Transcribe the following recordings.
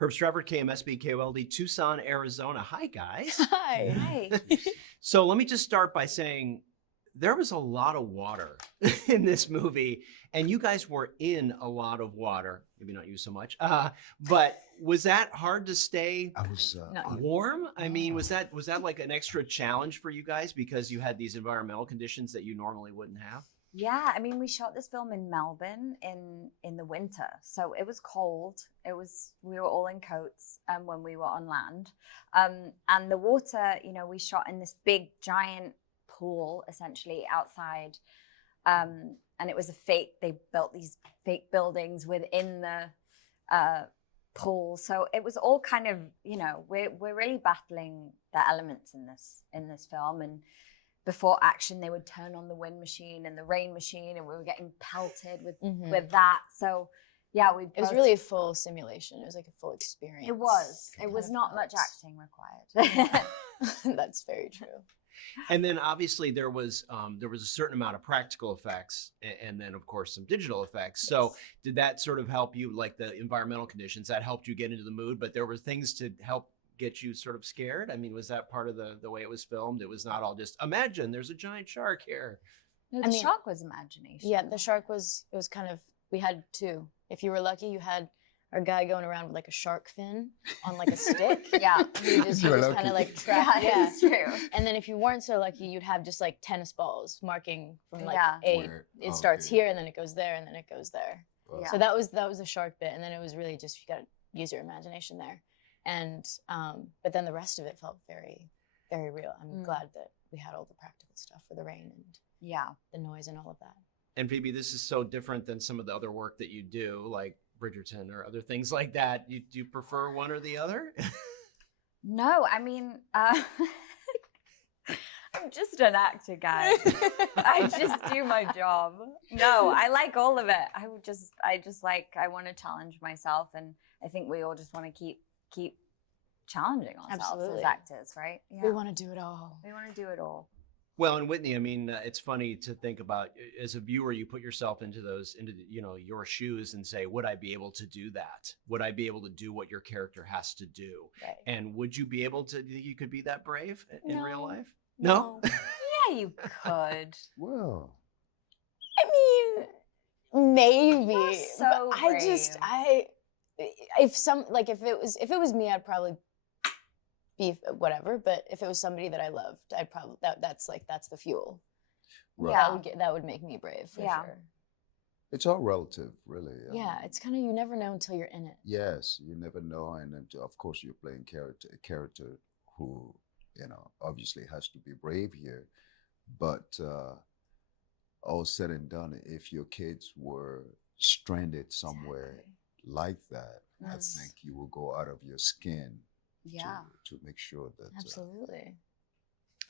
Herb Stratford, KMSB, KOLD, Tucson, Arizona. Hi, guys. Hi. Hi. So let me just start by saying there was a lot of water in this movie, and you guys were in a lot of water. Maybe not you so much, but was that hard to stay warm? I mean, was that like an extra challenge for you guys because you had these environmental conditions that you normally wouldn't have? Yeah, I mean, we shot this film in Melbourne in the winter, so it was cold. We were all in coats when we were on land, and the water. You know, we shot in this big giant pool essentially outside, and it was a fake. They built these fake buildings within the pool, so it was all kind of, you know, we're really battling the elements in this film. And before action, they would turn on the wind machine and the rain machine, and we were getting pelted with that. So yeah, it was really a full simulation. It was like a full experience. It was not much acting required. That's very true. And then obviously there was a certain amount of practical effects, and then of course some digital effects. Yes. So did that sort of help you, like the environmental conditions, that helped you get into the mood? But there were things to help get you sort of scared? I mean, was that part of the way it was filmed? It was not all just, imagine there's a giant shark here. No, the shark was imagination. Yeah, the shark it was kind of, we had two. If you were lucky, you had our guy going around with like a shark fin on like a stick. Yeah. He was kind of like trapped. Yeah, it's true. And then if you weren't so lucky, you'd have just like tennis balls marking from like it starts here and then it goes there and then it goes there. Wow. Yeah. So that was the shark bit. And then it was really just, you got to use your imagination there. And but then the rest of it felt very, very real. I'm glad that we had all the practical stuff for the rain and the noise and all of that. And Phoebe, this is so different than some of the other work that you do, like Bridgerton or other things like that. Do you prefer one or the other? No, I mean, I'm just an actor, guys. I just do my job. No, I like all of it. I want to challenge myself, and I think we all just want to keep challenging ourselves as actors, right? Yeah. We want to do it all. We want to do it all. Well, and Whitney, I mean, it's funny to think about, as a viewer, you put yourself into your shoes and say, would I be able to do that? Would I be able to do what your character has to do? Right. And would you be able to? Do you think you could be that brave in real life? No. Yeah, you could. Well, I mean, maybe. You're so brave. If it was me, I'd probably be whatever. But if it was somebody that I loved, I'd probably that's the fuel. Right. Yeah, that would make me brave for sure. It's all relative, really. Yeah, it's kind of, you never know until you're in it. Yes, you never know, and then, of course you're playing a character who, obviously has to be brave here. But all said and done, if your kids were stranded somewhere like that, I think you will go out of your skin to make sure that absolutely.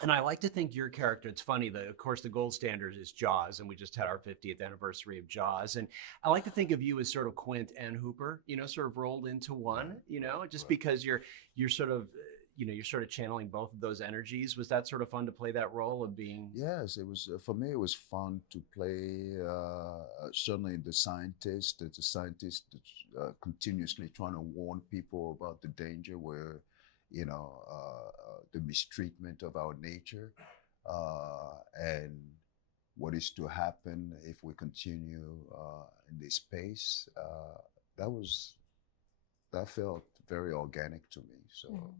And I like to think your character, it's funny that, of course, the gold standard is Jaws, and we just had our 50th anniversary of Jaws. And I like to think of you as sort of Quint and Hooper, sort of rolled into one, just because you're sort of, you're sort of channeling both of those energies. Was that sort of fun to play that role of being? Yes, it was. For me, it was fun to play, certainly the scientist continuously trying to warn people about the danger where, the mistreatment of our nature, and what is to happen if we continue in this pace. That felt very organic to me. So.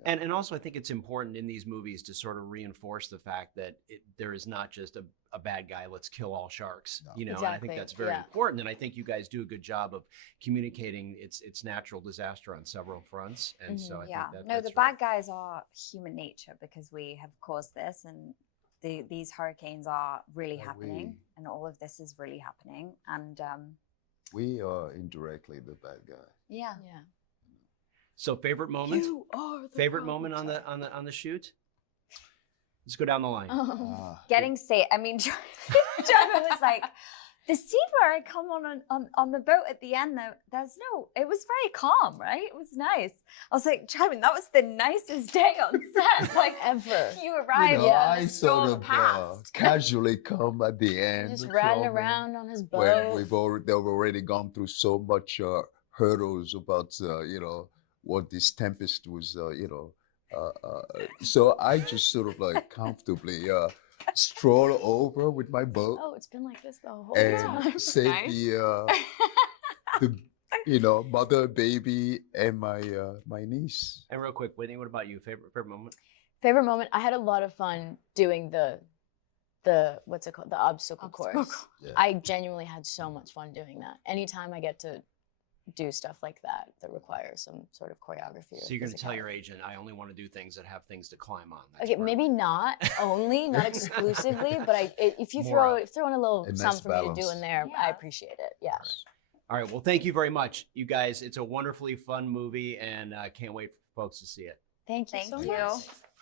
Yeah. And also, I think it's important in these movies to sort of reinforce the fact that there is not just a bad guy, let's kill all sharks, Exactly. And I think that's very important. And I think you guys do a good job of communicating its natural disaster on several fronts. And so I think the bad guys are human nature, because we have caused this, and these hurricanes are really happening, and all of this is really happening. And we are indirectly the bad guy. Yeah. So favorite moment? You are the favorite moment on the shoot? Let's go down the line. Getting safe. I mean, Djimon was like, the scene where I come on the boat at the end, it was very calm, right? It was nice. I was like, Djimon, that was the nicest day on set, like ever. You arrived, I sort of casually come at the end. Just riding around on his boat. When they've already gone through so much hurdles about what this tempest was, so I just sort of like comfortably stroll over with my boat Oh, it's been like this the whole and time. save Nice. the mother, baby, and my niece. And real quick, Whitney, what about you? Favorite moment? Favorite moment? I had a lot of fun doing the what's it called? The obstacle course. Yeah. I genuinely had so much fun doing that. Anytime I get to do stuff like that requires some sort of choreography. So you're going to tell your physicality. agent, I only want to do things that have things to climb on. That's Okay, where maybe I'm- not only, not exclusively, but if you More throw in a little A nice something for me to do balance. in there, I Yeah. appreciate it. Yeah. All right. Well, thank you very much, you guys. It's a wonderfully fun movie, and can't wait for folks to see it. Thank you Thank so you. much.